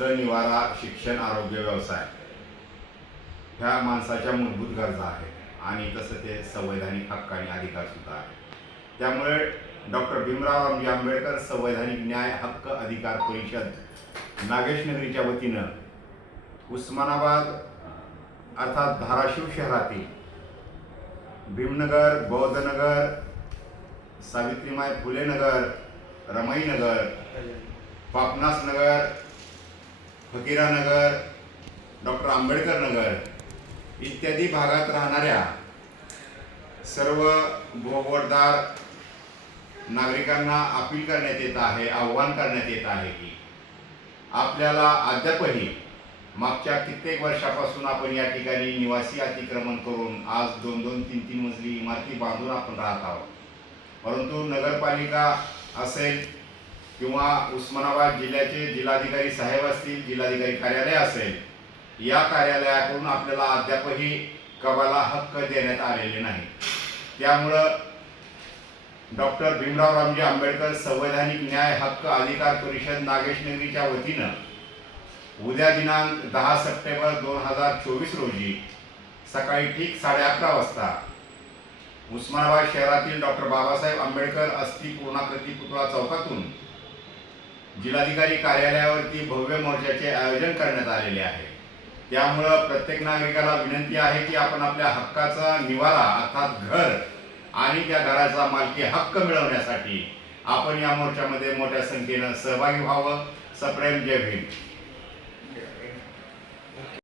वस्त्र, निवारा, शिक्षण, आरोग्य, व्यवसाय ह्या माणसाच्या मूलभूत गरजा आहेत आणि तसं ते संवैधानिक हक्क आणि अधिकार सुद्धा आहे। त्यामुळे डॉक्टर भीमराव रामजी आंबेडकर संवैधानिक न्याय हक्क अधिकार परिषद नागेशनगरीच्या वतीनं उस्मानाबाद अर्थात धाराशिव शहरातील भीमनगर, बौद्धनगर, सावित्रीमाई फुले नगर, रमाई नगर, पापनास नगर, फकीरा नगर, डॉक्टर आंबेडकर नगर इत्यादी भागात राहणाऱ्या सर्व भोगवतदार नागरिकांना अपील करण्यात येत आहे, आव्हान करण्यात येत आहे की आपल्याला अद्यापही मागच्या कित्येक वर्षापासून आपण या ठिकाणी निवासी अतिक्रमण करून आज 2-2, 3-3 मजली इमारती बांधून आपण राहत आहोत। परंतु नगरपालिका असेल किंवा उस्मानाबाद जिल्ह्याचे जिल्हाधिकारी साहेब असतील, जिल्हाधिकारी कार्यालय असेल, या कार्यालयाकडून आपल्याला अद्यापही कबाला हक्क देण्यात आलेले नाही। त्यामुळं डॉक्टर भीमराव रामजी आंबेडकर संवैधानिक न्याय हक्क अधिकार परिषद नागेशनगरीच्या वतीनं उद्या दिनांक 10 सप्टेंबर 2024 रोजी सकाळी ठीक 11:30 वाजता उस्मानाबाद शहरातील डॉक्टर बाबासाहेब आंबेडकर अस्थि पूर्णाकृती पुतळा चौकातून जिल्हाधिकारी कार्यालयावरती भव्य मोर्चाचे आयोजन करण्यात आलेले आहे। त्यामुळं प्रत्येक नागरिकाला विनंती आहे की आपण आपल्या हक्काचा निवारा अर्थात घर आणि त्या घराचा मालकी हक्क मिळवण्यासाठी आपण या मोर्चामध्ये मोठ्या संख्येनं सहभागी व्हावं। सप्रेम जय भीम।